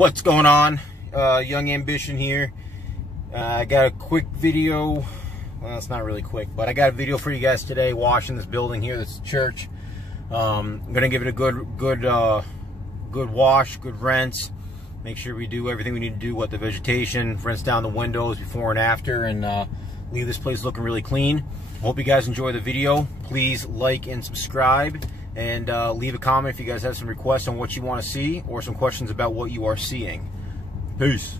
What's going on? Young Ambition here. I got a quick video. Well, it's not really quick, but I got a video for you guys today washing this building here. This church. I'm gonna give it a good wash, good rinse. Make sure we do everything we need to do with the vegetation, rinse down the windows before and after, and leave this place looking really clean. Hope you guys enjoy the video. Please like and subscribe, and leave a comment if you guys have some requests on what you want to see or some questions about what you are seeing. Peace.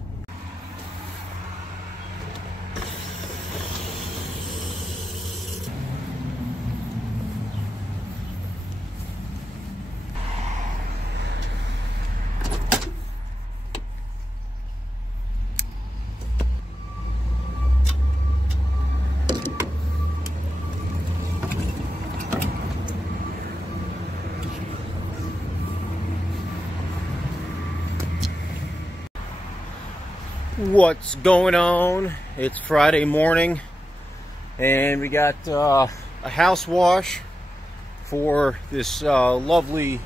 What's going on? It's Friday morning and we got a house wash for this lovely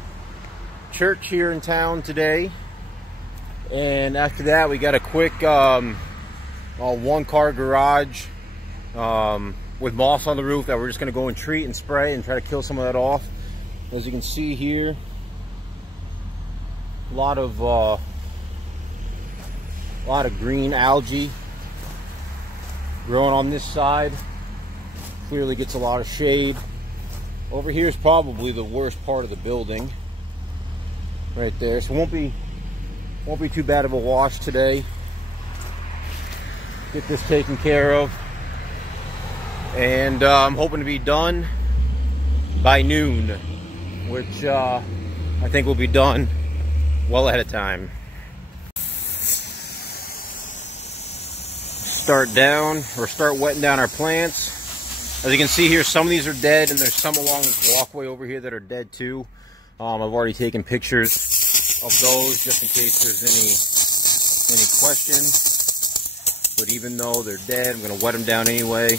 church here in town today, and after that we got a quick one-car garage with moss on the roof that we're just going to go and treat and spray and try to kill some of that off. As you can see here, a lot of green algae growing on this side. Clearly gets a lot of shade. Over here is probably the worst part of the building, right there. So won't be too bad of a wash today. Get this taken care of, and I'm hoping to be done by noon, which I think will be done well ahead of time. Start wetting down our plants. As you can see here, some of these are dead, and there's some along this walkway over here that are dead too. I've already taken pictures of those just in case there's any questions. But even though they're dead, I'm going to wet them down anyway.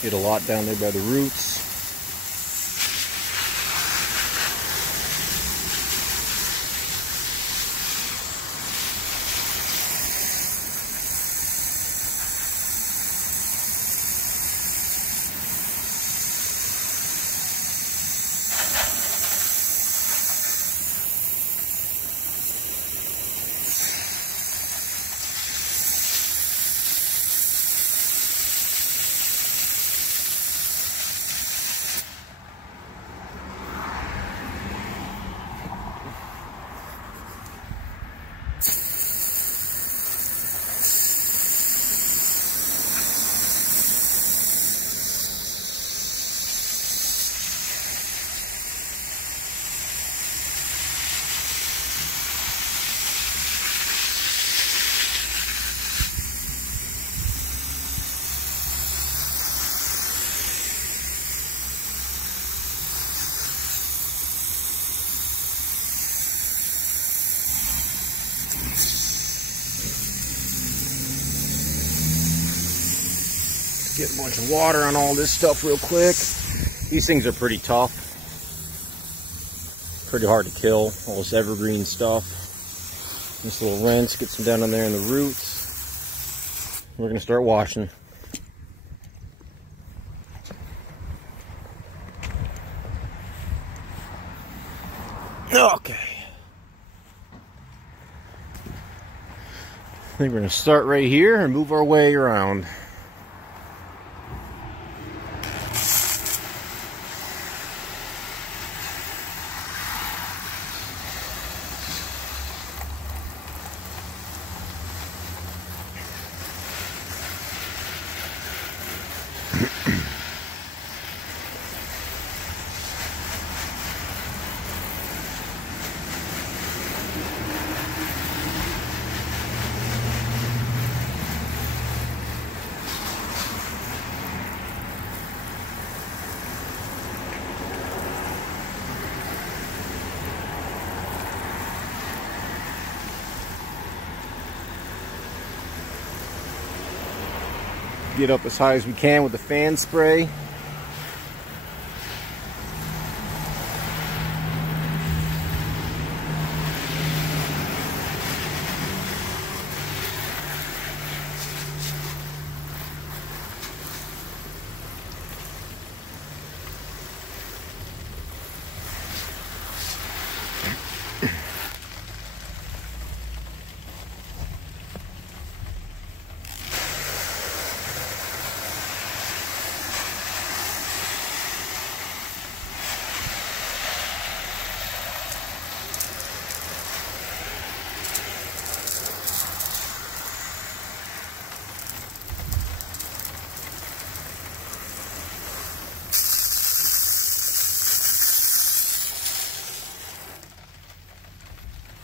Get a lot down there by the roots. Get a bunch of water on all this stuff real quick. These things are pretty tough. Pretty hard to kill, all this evergreen stuff. This little rinse gets them down in there in the roots. We're gonna start washing. Okay. I think we're gonna start right here and move our way around. Get up as high as we can with the fan spray.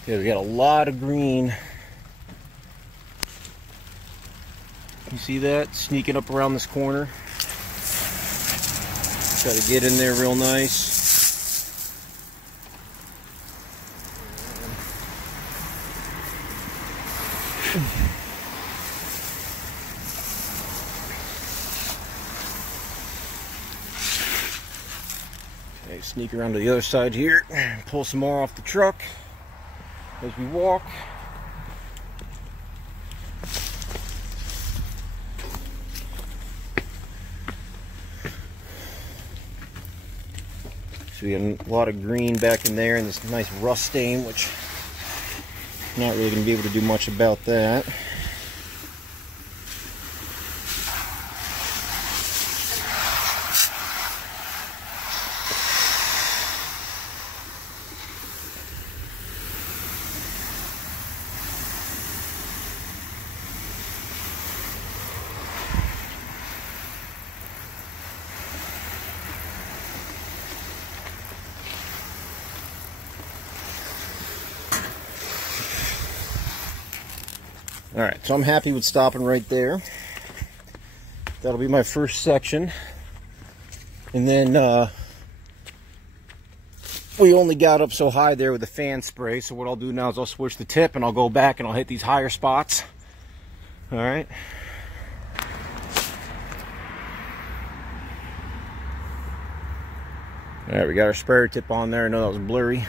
Okay, we got a lot of green. You see that? Sneaking up around this corner. Try to get in there real nice. Okay, sneak around to the other side here. Pull some more off the truck as we walk. So we got a lot of green back in there and this nice rust stain, which I'm not really going to be able to do much about that. Alright, so I'm happy with stopping right there. That'll be my first section. And then we only got up so high there with the fan spray, so what I'll do now is I'll switch the tip and I'll go back and I'll hit these higher spots. Alright. Alright, we got our sprayer tip on there. I know that was blurry.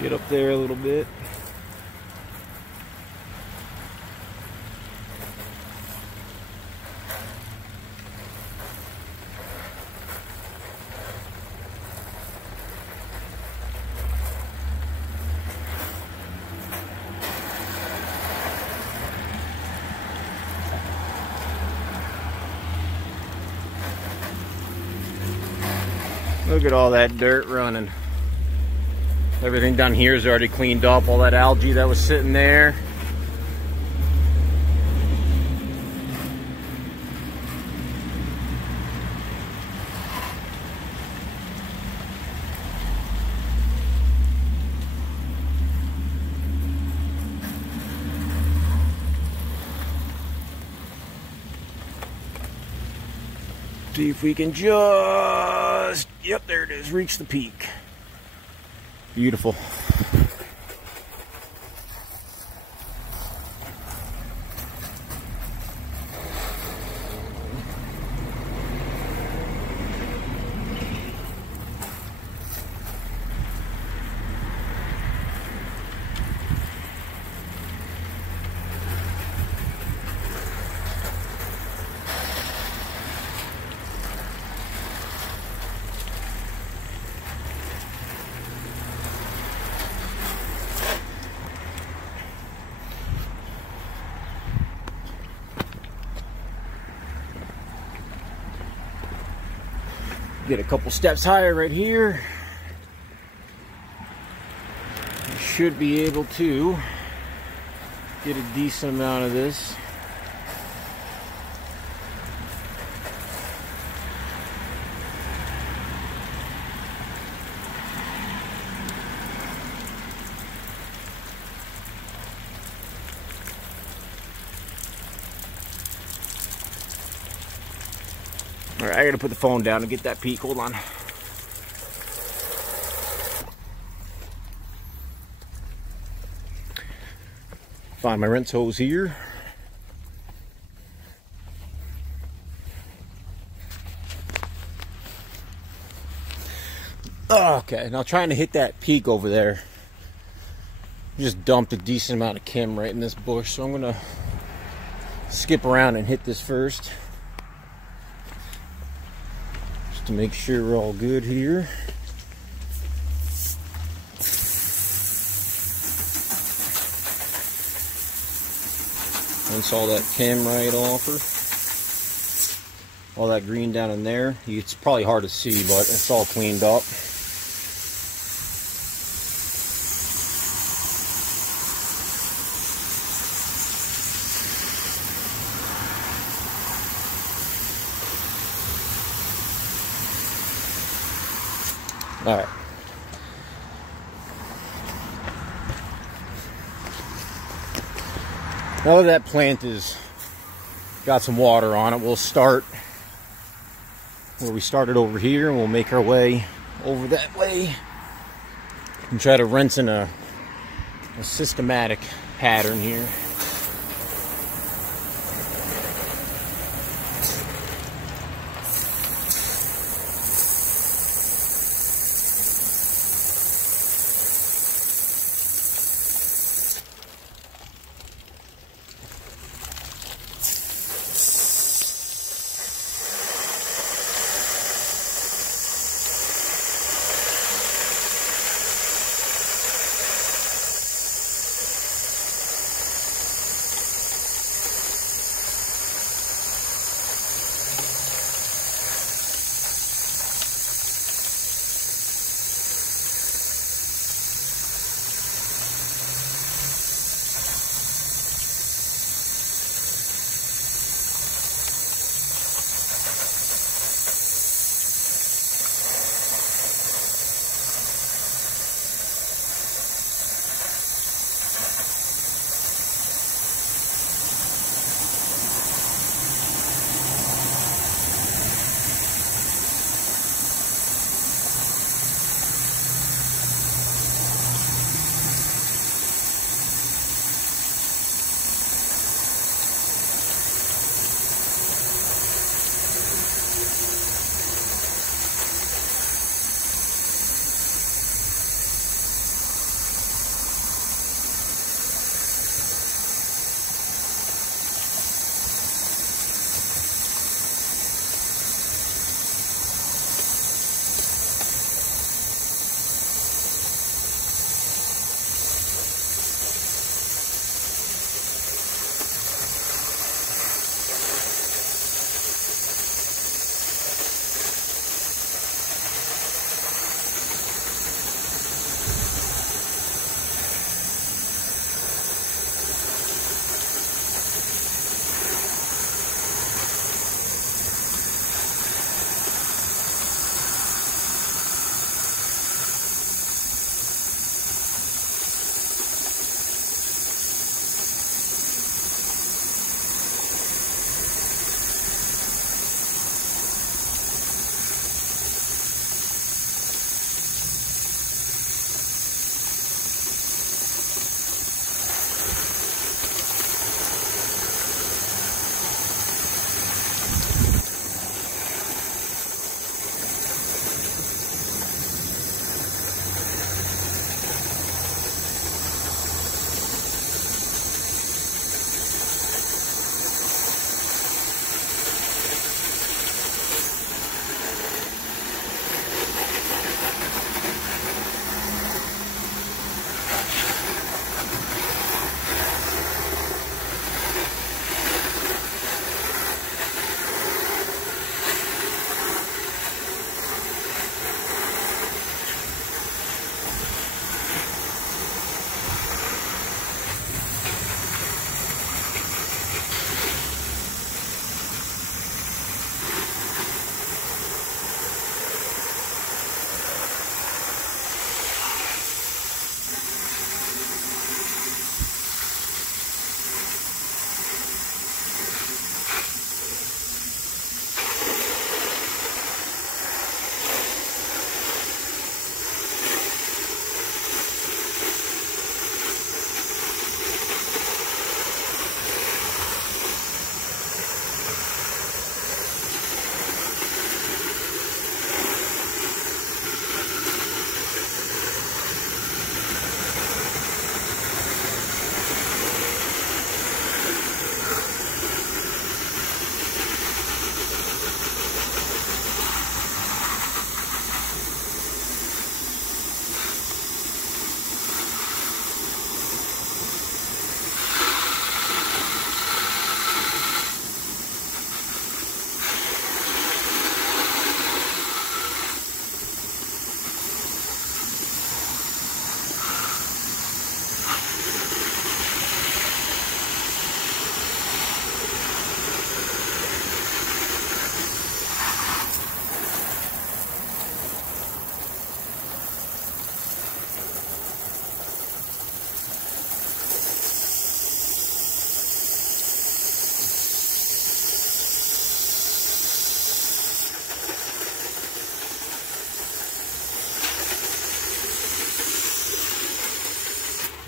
Get up there a little bit. Look at all that dirt running. Everything down here is already cleaned up, all that algae that was sitting there. See if we can just, yep, there it is, reach the peak. Beautiful. Get a couple steps higher right here. You should be able to get a decent amount of this. Alright, I gotta put the phone down and get that peak. Hold on. Find my rinse hose here. Okay, now trying to hit that peak over there. Just dumped a decent amount of chem right in this bush, so I'm gonna skip around and hit this first, just to make sure we're all good here. Rinse all that chem right off her. All that green down in there. It's probably hard to see, but it's all cleaned up. All right. Now that that plant is got some water on it, we'll start where we started over here, and we'll make our way over that way and try to rinse in a systematic pattern here.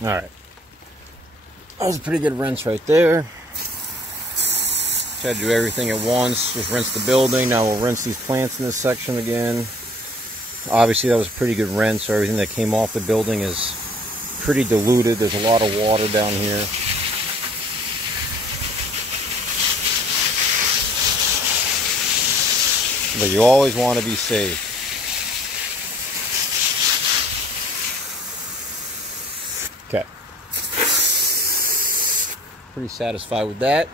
All right. That was a pretty good rinse right there. Try to do everything at once. Just rinse the building. Now we'll rinse these plants in this section again. Obviously that was a pretty good rinse. So everything that came off the building is pretty diluted. There's a lot of water down here. But you always want to be safe. Okay. Pretty satisfied with that.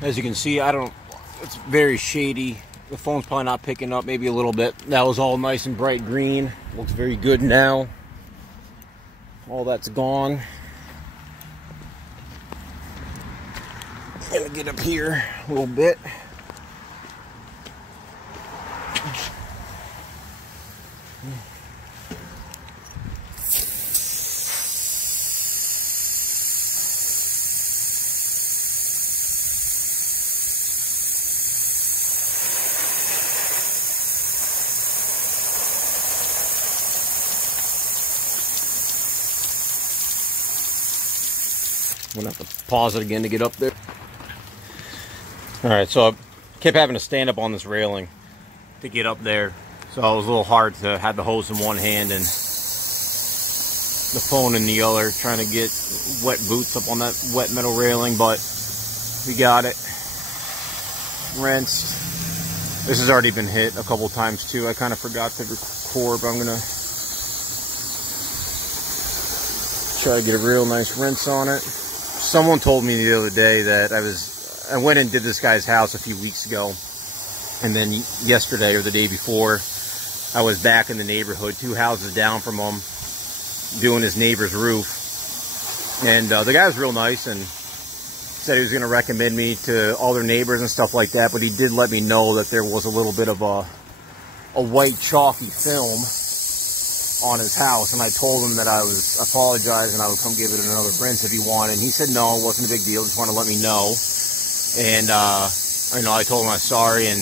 As you can see, it's very shady. The phone's probably not picking up, maybe a little bit. That was all nice and bright green. Looks very good now. All that's gone. I'm gonna get up here a little bit. I'm gonna have to pause it again to get up there. All right, so I kept having to stand up on this railing to get up there. So it was a little hard to have the hose in one hand and the phone in the other, trying to get wet boots up on that wet metal railing, but we got it. Rinsed. This has already been hit a couple times too. I kind of forgot to record, but I'm gonna try to get a real nice rinse on it. Someone told me the other day that I went and did this guy's house a few weeks ago, and then yesterday or the day before, I was back in the neighborhood, 2 houses down from him, doing his neighbor's roof. And the guy was real nice and said he was going to recommend me to all their neighbors and stuff like that, but he did let me know that there was a little bit of a white chalky film on his house, and I told him that I apologized and I would come give it another rinse if he wanted. And he said no, it wasn't a big deal, just wanted to let me know. And I told him I was sorry, and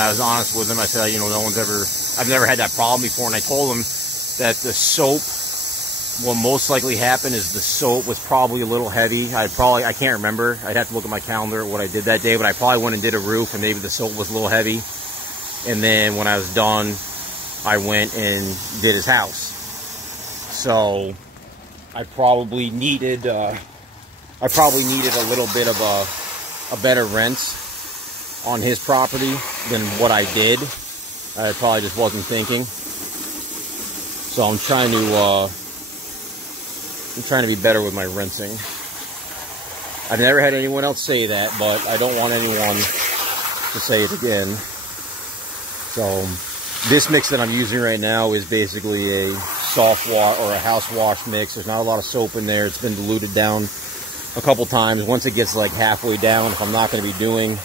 I was honest with him. I said, I've never had that problem before, and I told him that the soap, what most likely happened is the soap was probably a little heavy. I can't remember. I'd have to look at my calendar what I did that day, but I probably went and did a roof, and maybe the soap was a little heavy. And then when I was done, I went and did his house. So I probably needed a little bit of a better rinse on his property than what I did. I probably just wasn't thinking. So I'm trying to be better with my rinsing. I've never had anyone else say that, but I don't want anyone to say it again. So this mix that I'm using right now is basically a soft wash or a house wash mix. There's not a lot of soap in there. It's been diluted down a couple times. Once it gets like halfway down, if I'm not going to be doing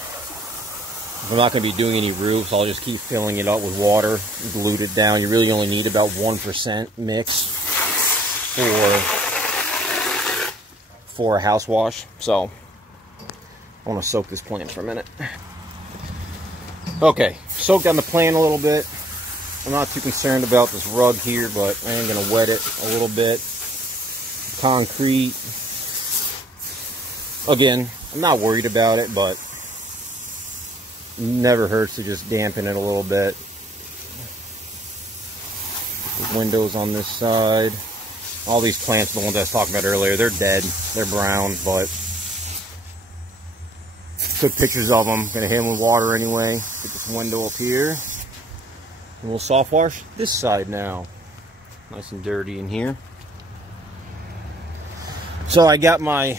any roofs, I'll just keep filling it up with water, dilute it down. You really only need about 1% mix for a house wash. So I want to soak this plant for a minute. Okay, soak down the plant a little bit. I'm not too concerned about this rug here, but I am going to wet it a little bit. Concrete. Again, I'm not worried about it, but never hurts to just dampen it a little bit. The windows on this side. All these plants, the ones I was talking about earlier, they're dead. They're brown, but took pictures of them. Gonna hit them with water anyway. Get this window up here. And we'll soft wash this side now. Nice and dirty in here. So I got my,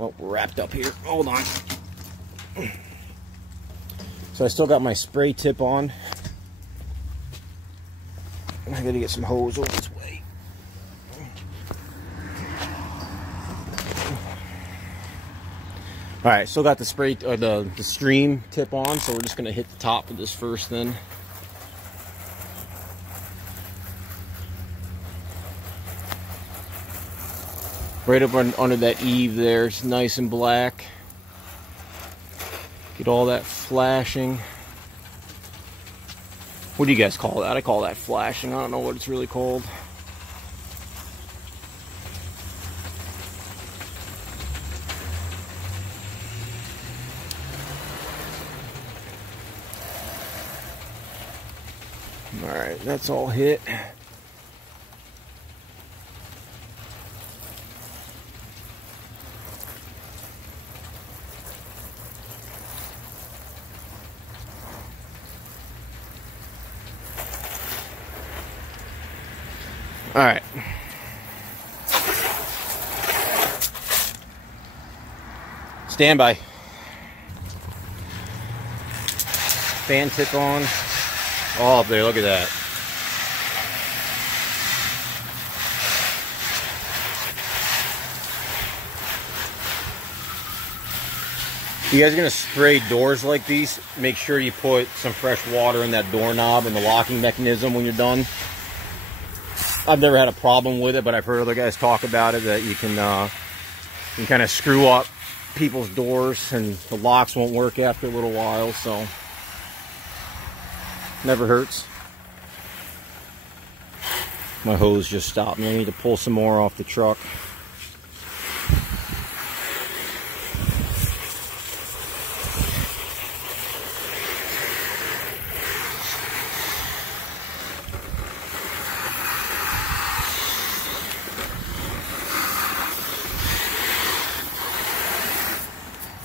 oh, we're wrapped up here. Hold on. So I still got my spray tip on. I gotta get some hose over this way. All right, still got the spray, the stream tip on, so we're just gonna hit the top of this first then. Right up under that eave there, it's nice and black. Get all that flashing. What do you guys call that? I call that flashing. I don't know what it's really called. Alright, that's all hit. All right. Stand by. Fan tip on. Oh, up there, look at that. If you guys are going to spray doors like these, make sure you put some fresh water in that doorknob and the locking mechanism when you're done. I've never had a problem with it, but I've heard other guys talk about it, that you can kind of screw up people's doors and the locks won't work after a little while, so never hurts. My hose just stopped me. I need to pull some more off the truck.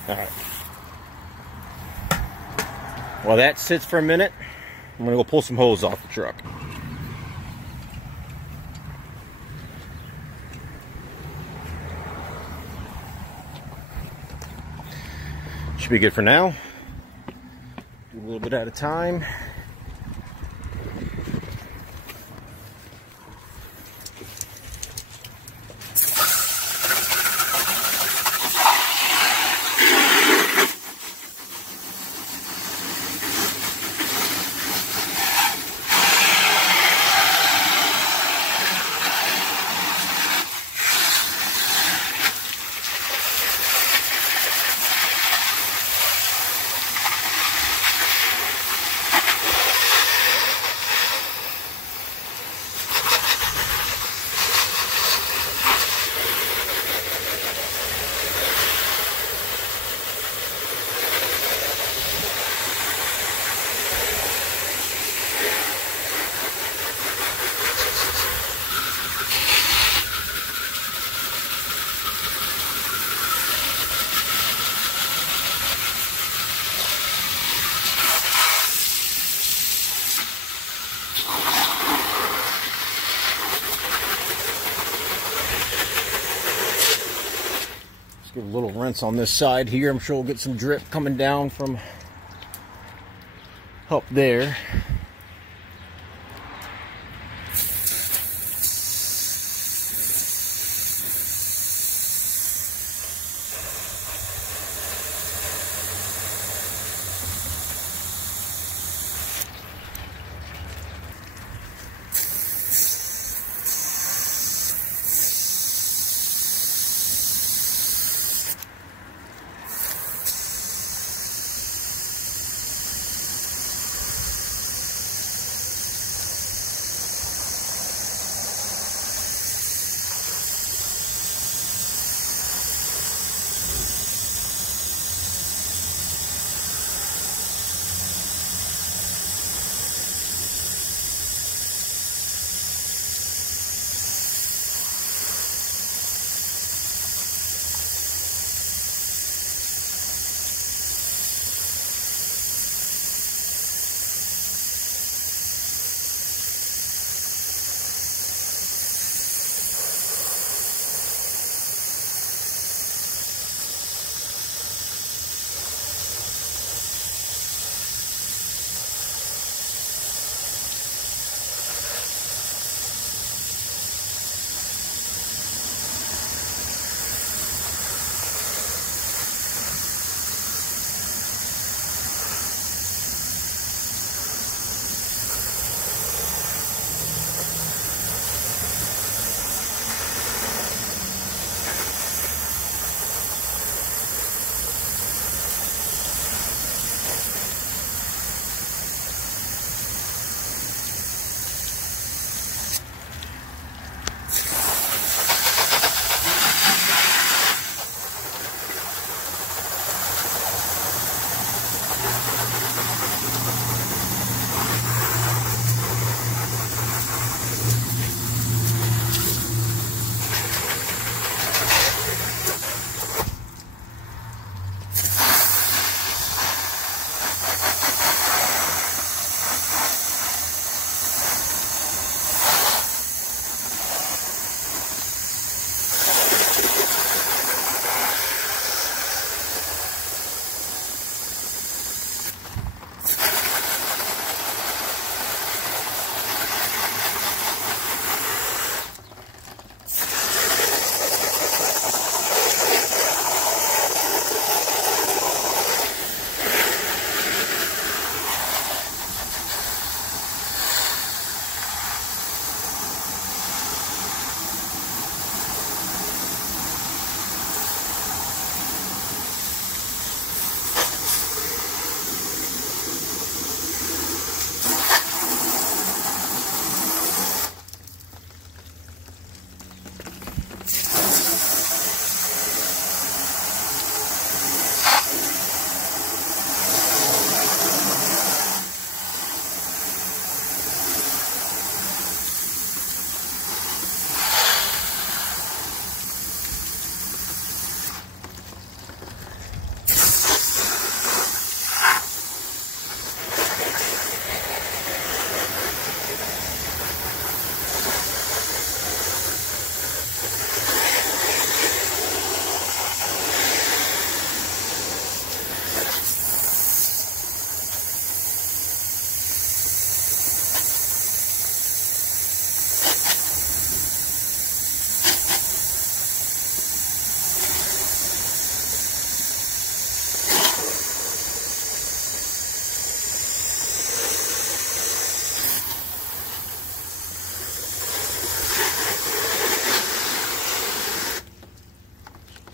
All right. While that sits for a minute, I'm gonna go pull some hose off the truck. Should be good for now. Do a little bit at a time. Give a little rinse on this side here. I'm sure we'll get some drip coming down from up there.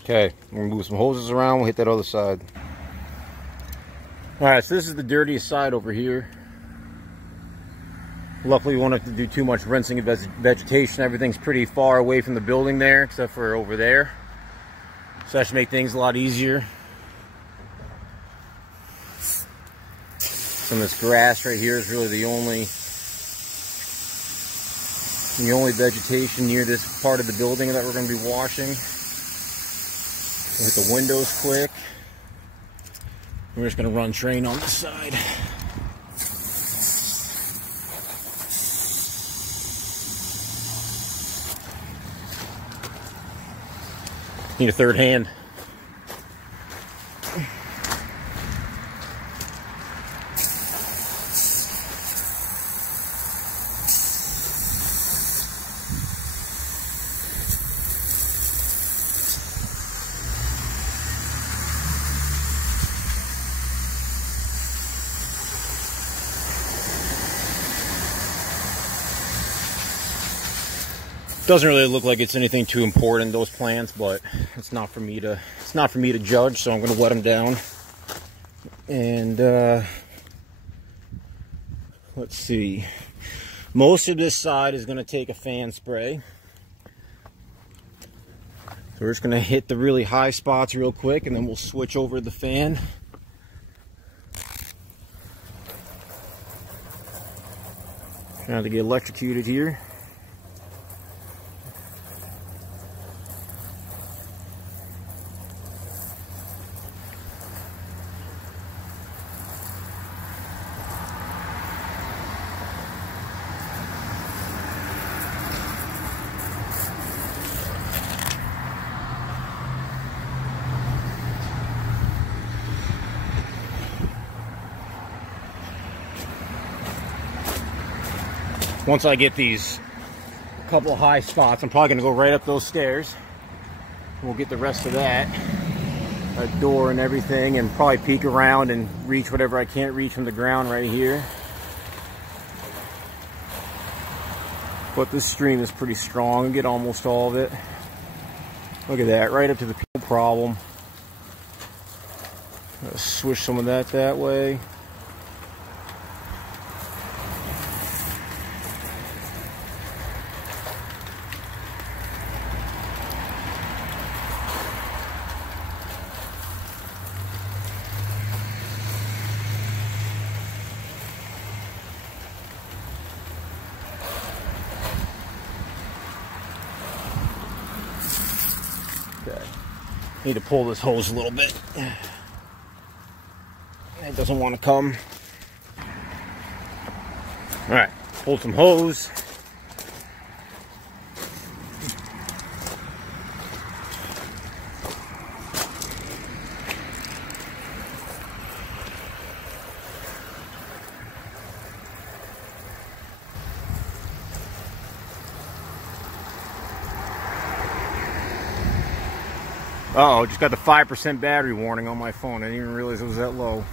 Okay, we're gonna move some hoses around. We'll hit that other side. All right, so this is the dirtiest side over here. Luckily, we won't have to do too much rinsing of vegetation. Everything's pretty far away from the building there, except for over there. So that should make things a lot easier. Some of this grass right here is really the only vegetation near this part of the building that we're going to be washing. We'll hit the windows quick. We're just going to run train on this side. Need a third hand. Doesn't really look like it's anything too important, those plants, but it's not for me to judge, so I'm going to wet them down. And let's see. Most of this side is going to take a fan spray. So we're just going to hit the really high spots real quick, and then we'll switch over to the fan. Trying to get electrocuted here. Once I get these couple of high spots, I'm probably going to go right up those stairs. We'll get the rest of that, a door and everything, and probably peek around and reach whatever I can't reach from the ground right here. But this stream is pretty strong. I get almost all of it. Look at that, right up to the problem. Let's swish some of that way. Okay. Need to pull this hose a little bit. It doesn't want to come. All right, pull some hose. Uh-oh, just got the 5% battery warning on my phone. I didn't even realize it was that low.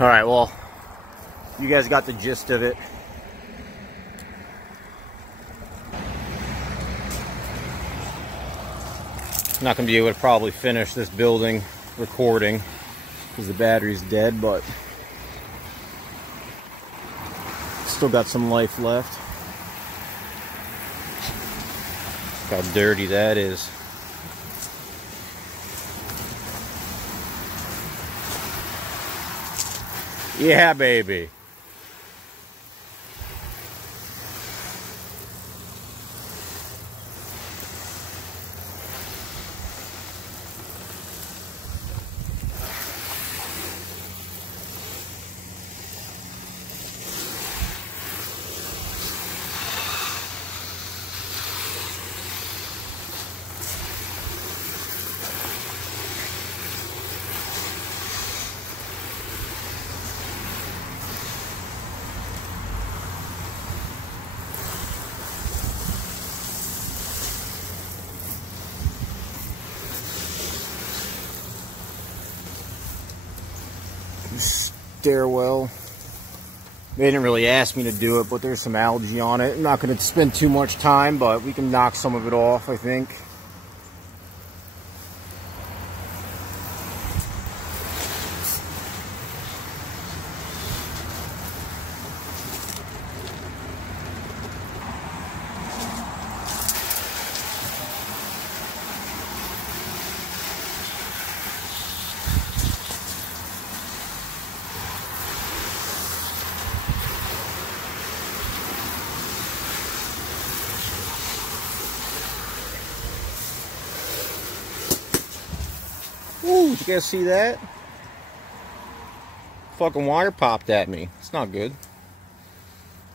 Alright, well, you guys got the gist of it. I'm not going to be able to probably finish this building recording because the battery's dead, but still got some life left. Look how dirty that is. Yeah, baby. Stairwell. They didn't really ask me to do it, but there's some algae on it. I'm not going to spend too much time, but we can knock some of it off, I think. Ooh, did you guys see that? Fucking wire popped at me. It's not good.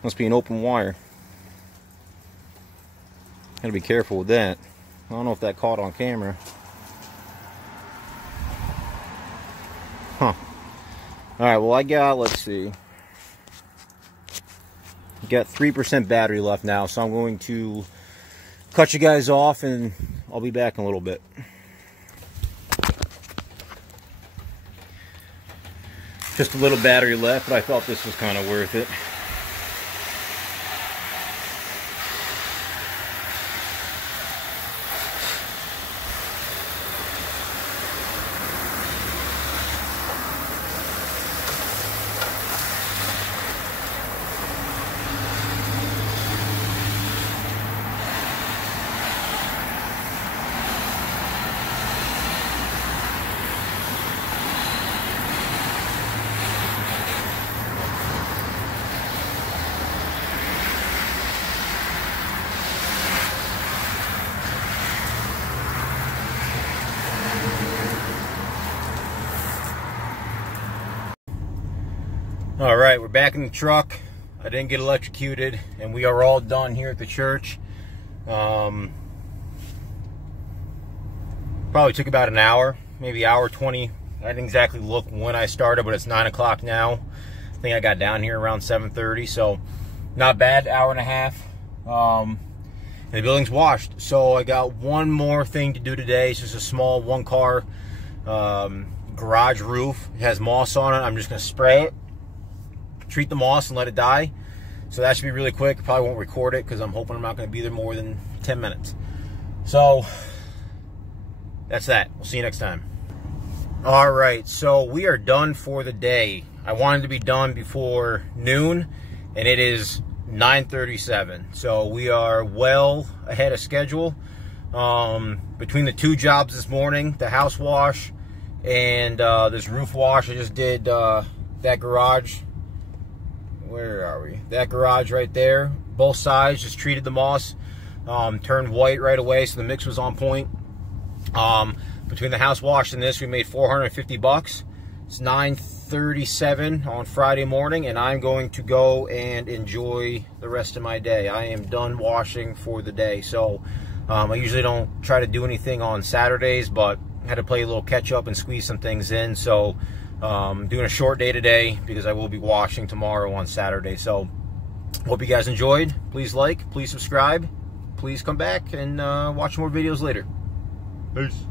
Must be an open wire. Gotta be careful with that. I don't know if that caught on camera. Huh. Alright, well I got, let's see. Got 3% battery left now, so I'm going to cut you guys off and I'll be back in a little bit. Just a little battery left, but I thought this was kind of worth it. Alright, we're back in the truck. I didn't get electrocuted, and we are all done here at the church. Probably took about an hour, maybe hour 20. I didn't exactly look when I started, but it's 9 o'clock now. I think I got down here around 7:30, so not bad, hour and a half. And the building's washed. So I got one more thing to do today. It's just a small one-car garage roof. It has moss on it. I'm just going to spray it, treat the moss, and let it die. So that should be really quick. Probably won't record it because I'm hoping I'm not going to be there more than 10 minutes. So that's that. We'll see you next time. All right, so we are done for the day. I wanted to be done before noon, and it is 9:37. So we are well ahead of schedule. Between the two jobs this morning, the house wash and this roof wash, I just did that garage. Where are we? That garage right there. Both sides, just treated the moss. Turned white right away, so the mix was on point. Between the house wash and this, we made 450 bucks. It's 9:37 on Friday morning, and I'm going to go and enjoy the rest of my day. I am done washing for the day. So I usually don't try to do anything on Saturdays, but I had to play a little catch up and squeeze some things in. So doing a short day today because I will be washing tomorrow on Saturday. So hope you guys enjoyed. Please like, please subscribe, please come back and watch more videos later. Peace.